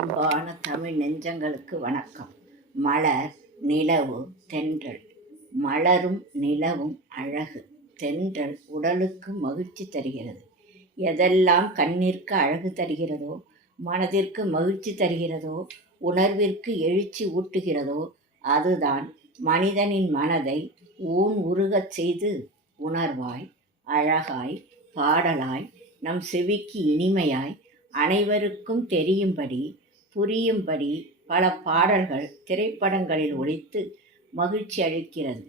அன்பான தமிழ் நெஞ்சங்களுக்கு வணக்கம். மலர், நிலவு, தென்றல். மலரும் நிலவும் அழகு. தென்றல் உடலுக்கு மகிழ்ச்சி தருகிறது. எதெல்லாம் கண்ணிற்கு அழகு தருகிறதோ, மனதிற்கு மகிழ்ச்சி தருகிறதோ, உணர்விற்கு எழுச்சி ஊட்டுகிறதோ, அதுதான் மனிதனின் மனதை ஊன் உருகச் செய்து உணர்வாய், அழகாய், பாடலாய், நம் செவிக்கு இனிமையாய், அனைவருக்கும் தெரியும்படி, புரியும்படி பல பாடல்கள் திரைப்படங்களில் ஒலித்து மகிழ்ச்சி அளிக்கிறது.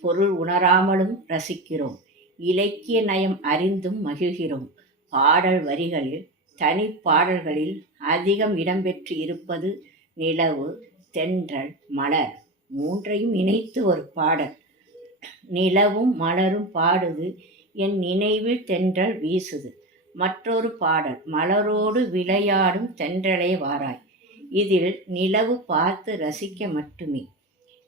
பொருள் உணராமலும் ரசிக்கிறோம். இலக்கிய நயம் அறிந்தும் மகிழ்கிறோம். பாடல் வரிகளில், தனி பாடல்களில் அதிகம் இடம்பெற்று இருப்பது நிலவு, தென்றல், மலர். மூன்றையும் இணைத்து ஒரு பாடல். நிலவும் மலரும் பாடுது, என் நினைவில் தென்றல் வீசுது. மற்றொரு பாடல், மலரோடு விளையாடும் தென்றலே வாராய். இதில் நிலவு பார்த்து ரசிக்க மட்டுமே.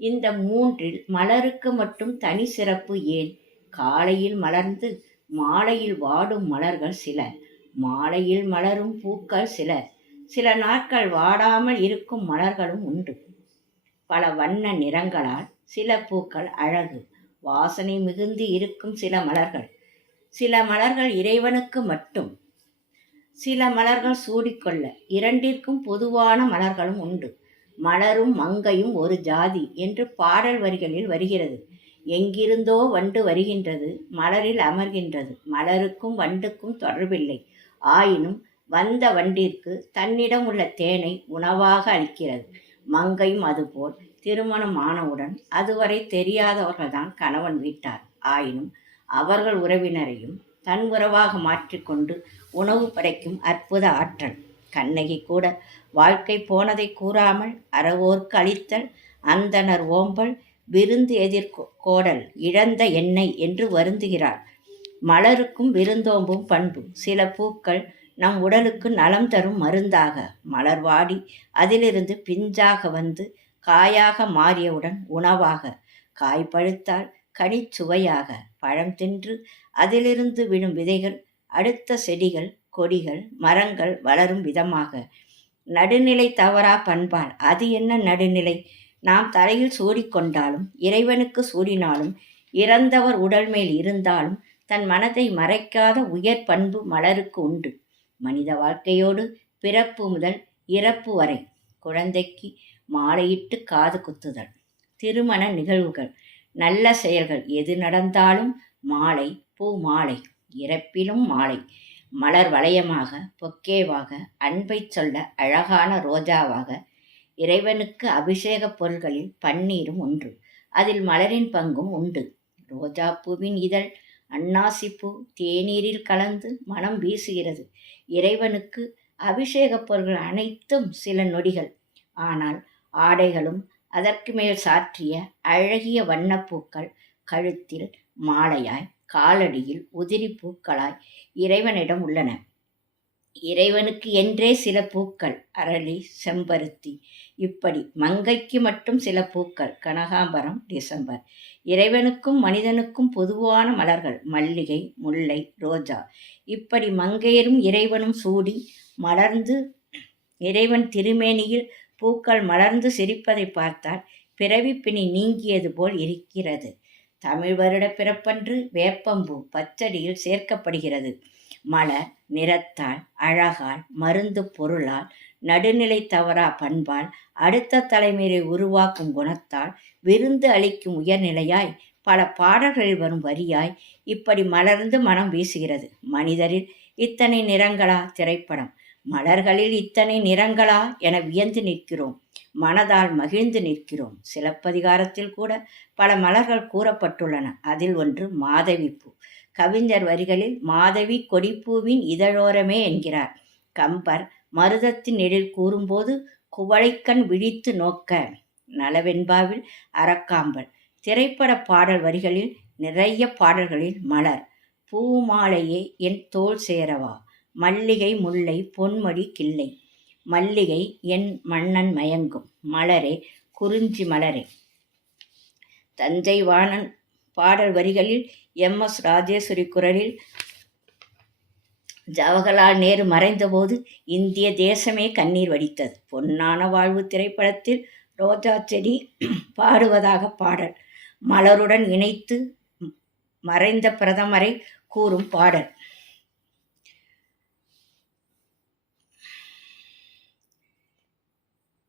இந்த மூன்றில் மலருக்கு மட்டும் தனி சிறப்பு ஏன்? காலையில் மலர்ந்து மாலையில் வாடும் மலர்கள் சில, மாலையில் மலரும் பூக்கள் சில, சில நாட்கள் வாடாமல் இருக்கும் மலர்களும் உண்டு. பல வண்ண நிறங்களால் சில பூக்கள் அழகு, வாசனை மிகுந்து இருக்கும் சில மலர்கள். சில மலர்கள் இறைவனுக்கு மட்டும், சில மலர்கள் சூடிக்கொள்ள. இரண்டிற்கும் பொதுவான மலர்களும் உண்டு. மலரும் மங்கையும் ஒரு ஜாதி என்று பாடல் வரிகளில் வருகிறது. எங்கிருந்தோ வண்டு வருகின்றது, மலரில் அமர்கின்றது. மலருக்கும் வண்டுக்கும் தொடர்பில்லை. ஆயினும் வந்த வண்டிற்கு தன்னிடம் உள்ள தேனை உணவாக அளிக்கிறது. மங்கையும் அதுபோல். திருமணம் ஆனவுடன் அதுவரை தெரியாதவர்கள்தான் கணவன் வீட்டார். ஆயினும் அவர்கள் உறவினரையும் தன் உறவாக மாற்றிக்கொண்டு உணவு படைக்கும் அற்புத ஆற்றல். கண்ணகி கூட வாழ்க்கை போனதை கூறாமல் அறவோர்க்கு அளித்தல், அந்தனர் ஓம்பல், விருந்து எதிர்கோடல், இழந்த எண்ணெய் என்று வருந்துகிறாள். மலருக்கும் விருந்தோம்பும் பண்பு. சில பூக்கள் நம் உடலுக்கு நலம் தரும் மருந்தாக மலர்வாடி அதிலிருந்து பிஞ்சாக வந்து காயாக மாறியவுடன் உணவாக, காய் பழுத்தால் கனிச்சுவையாக, பழம் தின்று அதிலிருந்து விழும் விதைகள் அடுத்த செடிகள், கொடிகள், மரங்கள் வளரும் விதமாக. நடுநிலை தவறா பண்பால். அது என்ன நடுநிலை? நாம் தலையில் சூடிக்கொண்டாலும், இறைவனுக்கு சூடினாலும், இறந்தவர் உடல் மேல் இருந்தாலும் தன் மனதை மறைக்காத உயர் பண்பு மலருக்கு உண்டு. மனித வாழ்க்கையோடு பிறப்பு முதல் இறப்பு வரை குழந்தைக்கு மாலையிட்டு காது குத்துதல், திருமண நிகழ்வுகள், நல்ல செயல்கள் எது நடந்தாலும் மாலை, பூ மாலை. இறப்பிலும் மாலை. மலர் வளையமாக, பொக்கேவாக, அன்பை சொல்ல அழகான ரோஜாவாக. இறைவனுக்கு அபிஷேக பொருள்களில் பன்னீரும் ஒன்று. அதில் மலரின் பங்கும் உண்டு. ரோஜா பூவின் இதழ், அன்னாசிப்பூ தேநீரில் கலந்து மனம் வீசுகிறது. இறைவனுக்கு அபிஷேக பொருள்கள் அனைத்தும் சில நொடிகள். ஆனால் ஆடைகளும் அதற்கு மேல் சாற்றிய அழகிய வண்ணப்பூக்கள் கழுத்தில் மாலையாய், காலடியில் உதிரி பூக்களாய் இறைவனிடம் உள்ளன. இறைவனுக்கு என்றே சில பூக்கள், அரளி, செம்பருத்தி. இப்படி மங்கைக்கு மட்டும் சில பூக்கள், கனகாம்பரம், டிசம்பர். இறைவனுக்கும் மனிதனுக்கும் பொதுவான மலர்கள், மல்லிகை, முல்லை, ரோஜா. இப்படி மங்கையரும் இறைவனும் சூடி மலர்ந்து, இறைவன் திருமேனியில் பூக்கள் மலர்ந்து சிரிப்பதை பார்த்தால் பிறவி பிணி நீங்கியது போல் இருக்கிறது. தமிழ் வருட பிறப்பன்று வேப்பம்பூ பச்சடியில் சேர்க்கப்படுகிறது. மலர் நிறத்தால், அழகால், மருந்து பொருளால், நடுநிலை தவறா பண்பால், அடுத்த தலைமுறை உருவாக்கும் குணத்தால், விருந்து அளிக்கும் உயர்நிலையாய், பல பாடல்களில் வரும் வரியாய் இப்படி மலர்ந்து மனம் வீசுகிறது. மனிதரில் இத்தனை நிறங்களா? திரைப்படம். மலர்களில் இத்தனை நிறங்களா என வியந்து நிற்கிறோம். மனதால் மகிழ்ந்து நிற்கிறோம். சிலப்பதிகாரத்தில் கூட பல மலர்கள் கூறப்பட்டுள்ளன. அதில் ஒன்று மாதவிப்பூ. கவிஞர் வரிகளில் மாதவி கொடிப்பூவின் இதழோரமே என்கிறார். கம்பர் மருதத்தின் எழில் கூறும்போது குவளைக்கண் விழித்து நோக்க. நலவெண்பாவில் அறக்காம்பல். திரைப்பட பாடல் வரிகளில் நிறைய பாடல்களில் மலர். பூமாலையே என் தோள் சேரவா, மல்லிகை முல்லை பொன்மொழி கிள்ளை, மல்லிகை என் மன்னன் மயங்கும், மலரே குறிஞ்சி மலரே. தஞ்சை வாணன் பாடல் வரிகளில் எம்.எஸ். ராஜேஸ்வரி குரலில் ஜவஹர்லால் நேரு மறைந்தபோது இந்திய தேசமே கண்ணீர் வடித்தது. பொன்னான வாழ்வு திரைப்படத்தில் ரோஜா செடி பாடுவதாக பாடல். மலருடன் இணைத்து மறைந்த பிரதமரை கூறும் பாடல்.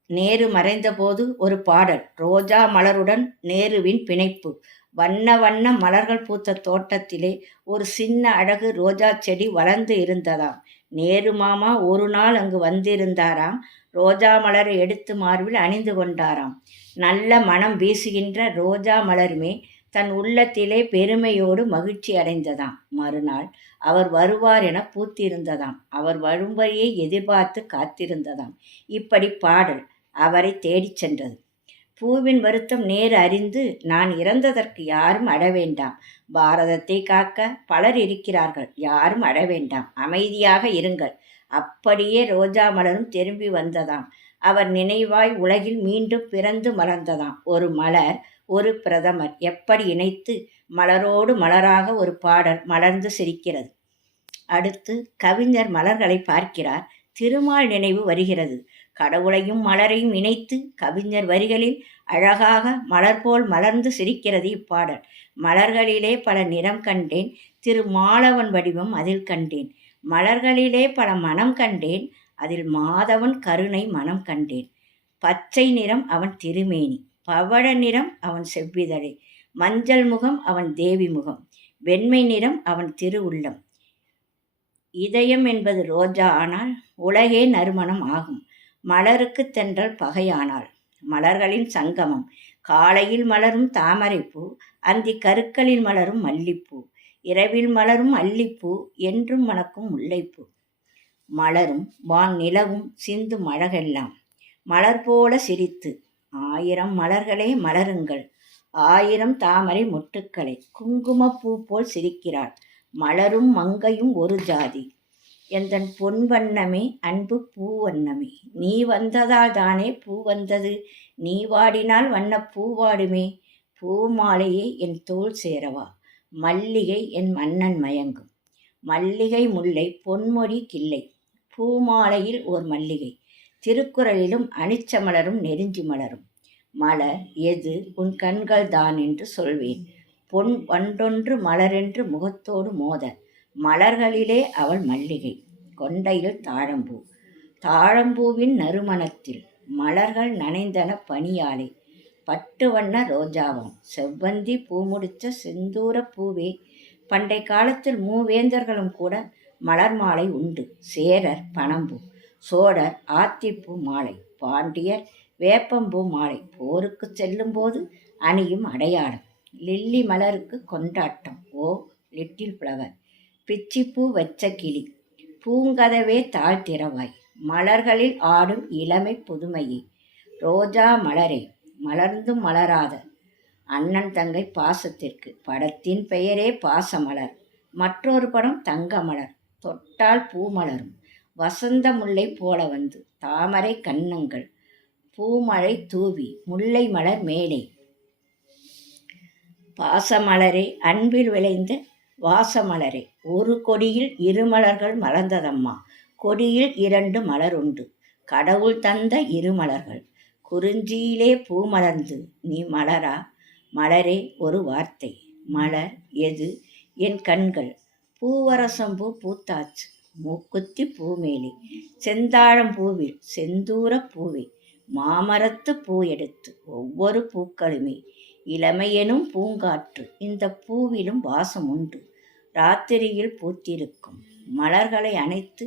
நேரு மறைந்தபோது ஒரு பாடல். ரோஜா மலருடன் நேருவின் பிணைப்பு. வண்ண வண்ண மலர்கள் பூத்த தோட்டத்திலே ஒரு சின்ன அழகு ரோஜா செடி வளர்ந்து இருந்ததாம். நேரு மாமா ஒரு நாள் அங்கு வந்திருந்தாராம். ரோஜா மலரை எடுத்து மார்பில் அணிந்து கொண்டாராம். நல்ல மனம் வீசுகின்ற ரோஜா மலருமே தன் உள்ளத்திலே பெருமையோடு மகிழ்ச்சி அடைந்ததாம். மறுநாள் அவர் வருவார் என பூத்திருந்ததாம். அவர் வரும்படியை எதிர்பார்த்து காத்திருந்ததாம். இப்படி பாடல் அவரை தேடிச் சென்றது. பூவின் வருத்தம் நேரு அறிந்து, நான் இறந்ததற்கு யாரும் அழவேண்டாம். பாரதத்தை காக்க பலர் இருக்கிறார்கள். யாரும் அழவேண்டாம். அமைதியாக இருங்கள். அப்படியே ரோஜா மலரும் திரும்பி வந்ததாம். அவர் நினைவாய் உலகில் மீண்டும் பிறந்து மலர்ந்ததாம். ஒரு மலர், ஒரு பிரதமர் எப்படி இணைத்து மலரோடு மலராக ஒரு பாடல் மலர்ந்து சிரிக்கிறது. அடுத்து கவிஞர் மலர்களை பார்க்கிறார். திருமால் நினைவு வருகிறது. கடவுளையும் மலரையும் இணைத்து கவிஞர் வரிகளில் அழகாக மலர் போல் மலர்ந்து சிரிக்கிறது இப்பாடல். மலர்களிலே பல நிறம் கண்டேன், திருமாலவன் வடிவம் அதில் கண்டேன். மலர்களிலே பல மனம் கண்டேன், அதில் மாதவன் கருணை மனம் கண்டேன். பச்சை நிறம் அவன் திருமேனி, பவழ நிறம் அவன் செவ்விதழை, மஞ்சள் முகம் அவன் தேவி முகம், வெண்மை நிறம் அவன் திருவுள்ளம். இதயம் என்பது ரோஜா ஆனால் உலகே நறுமணம் ஆகும். மலருக்கு தென்றல் பகையானாள். மலர்களின் சங்கமம். காலையில் மலரும் தாமரைப்பூ, அந்தி கருக்களில் மலரும் மல்லிப்பூ, இரவில் மலரும் அல்லிப்பூ, என்றும் மணக்கும் முல்லைப்பூ. மலரும் வான் நிலவும் சிந்தும் அழகெல்லாம் மலர் போல சிரித்து, ஆயிரம் மலர்களே மலருங்கள், ஆயிரம் தாமரை மொட்டுக்களை, குங்குமப்பூ போல் சிரிக்கிறாள் மலரும் மங்கையும் ஒரு ஜாதி. எந்தன் பொன் வண்ணமே அன்பு பூவண்ணமே, நீ வந்ததால் தானே பூ வந்தது, நீ வாடினால் வண்ணப் பூ வாடுமே. பூமாலையே என் தோள் சேரவா, மல்லிகை என் மன்னன் மயங்கும். மல்லிகை முல்லை பொன்மொழி கிள்ளை, பூமாலையில் ஓர் மல்லிகை. திருக்குறளிலும் அனிச்ச மலரும் நெருஞ்சி மலரும். மலர் எது உன் கண்கள் தான் என்று சொல்வேன். பொன் வண்டொன்று மலரென்று முகத்தோடு மோத, மலர்களிலே அவள் மல்லிகை, கொண்டையில் தாழம்பூ. தாழம்பூவின் நறுமணத்தில் மலர்கள் நனைந்தன பனியாலே. பட்டு வண்ண ரோஜாவாம் செவ்வந்தி பூமுடிச்ச செந்தூர பூவே. பண்டை காலத்தில் மூவேந்தர்களும் கூட மலர் மாலை உண்டு. சேரர் பனம்பூ, சோழர் ஆத்திப்பூ மாலை, பாண்டியர் வேப்பம்பூ மாலை போருக்கு செல்லும்போது அணியும் அடையாளம். லில்லி மலருக்கு கொண்டாட்டம். ஓ லிட்டில் ஃப்ளவர். பிச்சிப்பூ வச்ச கிளி, பூங்கதவே தாழ்த்திறவாய், மலர்களில் ஆடும் இளமை புதுமையே. ரோஜா மலரே மலர்ந்தும் மலராத அண்ணன் தங்கை பாசத்திற்கு. படத்தின் பெயரே பாசமலர். மற்றொரு படம் தங்கமலர். தொட்டால் பூ மலரும், வசந்த முல்லை போல வந்து தாமரை கன்னங்கள், பூமழை தூவி முல்லை மலர் மேலே. பாசமலரே அன்பில் விளைந்த வாசமலரே, ஒரு கொடியில் இரு மலர்கள் மலர்ந்ததம்மா. கொடியில் இரண்டு மலர் உண்டு, கடவுள் தந்த இரு மலர்கள். குறிஞ்சியிலே பூ மலர்ந்து நீ மலரா. மலரே ஒரு வார்த்தை. மலர் எது என் கண்கள். பூவரசம்பூ பூத்தாச்சு, மூக்குத்தி பூமேலி, செந்தாழம்பூவில் செந்தூர பூவே. மாமரத்து பூ எடுத்து ஒவ்வொரு பூக்களுமே இளமையெனும் பூங்காற்று. இந்த பூவிலும் வாசம் உண்டு. ராத்திரியில் பூத்திருக்கும் மலர்களை அணைத்து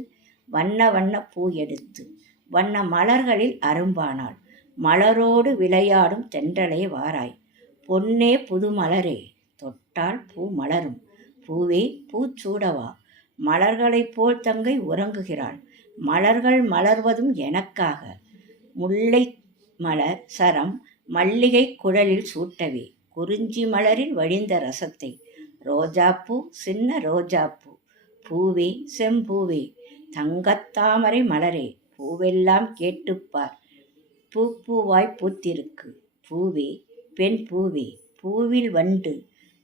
வண்ண வண்ண பூ எடுத்து வண்ண மலர்களில் அரும்பானாள். மலரோடு விளையாடும் தென்றலே வாராய். பொன்னே புது மலரே, தொட்டால் பூ மலரும். பூவே பூச்சூடவா. மலர்களைப் போல் தங்கை உறங்குகிறாள். மலர்கள் மலர்வதும் எனக்காக. முல்லை மலர் சரம் மல்லிகை குழலில் சூட்டவே, குறிஞ்சி மலரில் வழிந்த ரசத்தை. ரோஜாப்பூ சின்ன ரோஜாப்பூ, பூவே செம்பூவே, தங்கத்தாமரை மலரே, பூவெல்லாம் கேட்டுப்பார். பூப்பூவாய் பூத்திருக்கு பூவே பெண் பூவே. பூவில் வண்டு,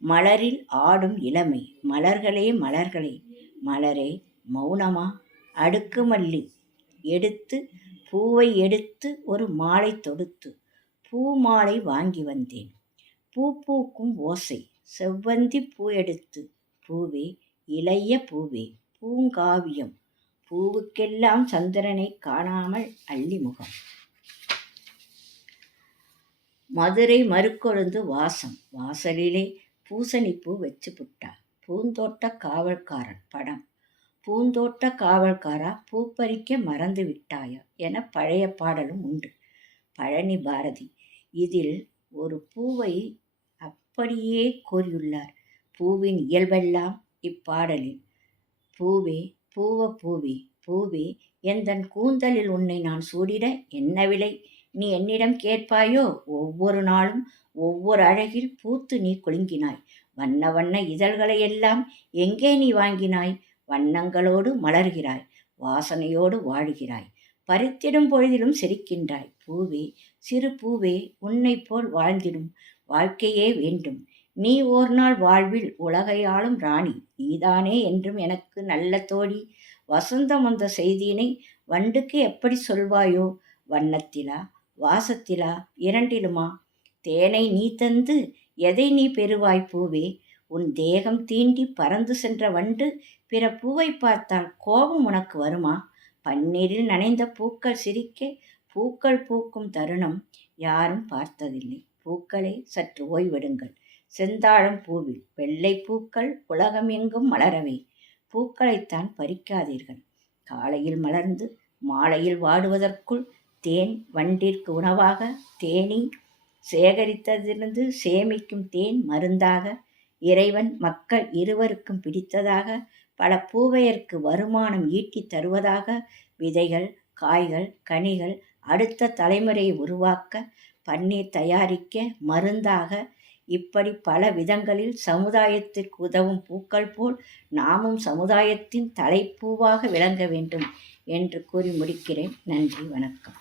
மலரில் ஆடும் இளமை. மலர்களே மலர்களே, மலரே மௌனமா? அடுக்கு மல்லி எடுத்து பூவை எடுத்து ஒரு மாலை தொடுத்து பூ மாலை வாங்கி வந்தேன். பூ பூக்கும் ஓசை செவ்வந்தி பூ எடுத்து பூவே இளைய பூவே பூங்காவியம் பூவுக்கெல்லாம் சந்திரனை காணாமல் அள்ளிமுகம். மதுரை மறுக்கொழுந்து வாசம் வாசலிலே பூசணிப்பூ வச்சு புட்டா. பூந்தோட்ட காவல்காரன் படம். பூந்தோட்ட காவல்காரா பூ பறிக்க மறந்து விட்டாயா என பழைய பாடலும் உண்டு. பழனி பாரதி இதில் ஒரு பூவை அப்படியே கூறியுள்ளார். பூவின் இயல்பெல்லாம் இப்பாடலில். பூவே பூவ பூவே பூவே எந்தன் கூந்தலில் உன்னை நான் சூடிட என்ன விலை நீ என்னிடம் கேட்பாயோ? ஒவ்வொரு நாளும் ஒவ்வொரு அழகில் பூத்து நீ குலுங்கினாய். வண்ண வண்ண இதழ்களையெல்லாம் எங்கே நீ வாங்கினாய்? வண்ணங்களோடு மலர்கிறாய், வாசனையோடு வாழுகிறாய், பறித்திடும் பொழுதிலும் சிரிக்கின்றாய். பூவே சிறு பூவே உன்னைப் போல் வாழ்ந்திடும் வாழ்க்கையே வேண்டும். நீ ஓர் நாள் வாழ்வில் உலகையாளும் ராணி நீதானே என்றும் எனக்கு நல்ல தோழி. வசந்தம் வந்த செய்தியினை வண்டுக்கு எப்படி சொல்வாயோ? வண்ணத்திலா வாசத்திலா இரண்டிலுமா? தேனை நீ தந்து எதை நீ பெறுவாய் பூவே? உன் தேகம் தீண்டி பறந்து சென்ற வண்டு பிற பூவை பார்த்தால் கோபம் உனக்கு வருமா? பன்னீரில் நனைந்த பூக்கள் சிரிக்க பூக்கள் பூக்கும் தருணம் யாரும் பார்த்ததில்லை. பூக்களை சற்று ஓய்வெடுங்கள். செந்தாழம் பூவில் வெள்ளை பூக்கள் உலகம் எங்கும் மலரவே. பூக்களைத்தான் பறிக்காதீர்கள். காலையில் மலர்ந்து மாலையில் வாடுவதற்குள் தேன் வண்டிற்கு உணவாக, தேனீ சேகரித்ததிலிருந்து சேமிக்கும் தேன் மருந்தாக, இறைவன் மக்கள் இருவருக்கும் பிடித்ததாக, பல பூவையர்க்கு வருமானம் ஈட்டித் தருவதாக, விதைகள் காய்கள் கனிகள் அடுத்த தலைமுறையை உருவாக்க, பன்னீர் தயாரிக்க மருந்தாக, இப்படி பல விதங்களில் சமுதாயத்திற்கு உதவும் பூக்கள் போல் நாமும் சமுதாயத்தின் தலைப்பூவாக விளங்க வேண்டும் என்று கூறி முடிக்கிறேன். நன்றி, வணக்கம்.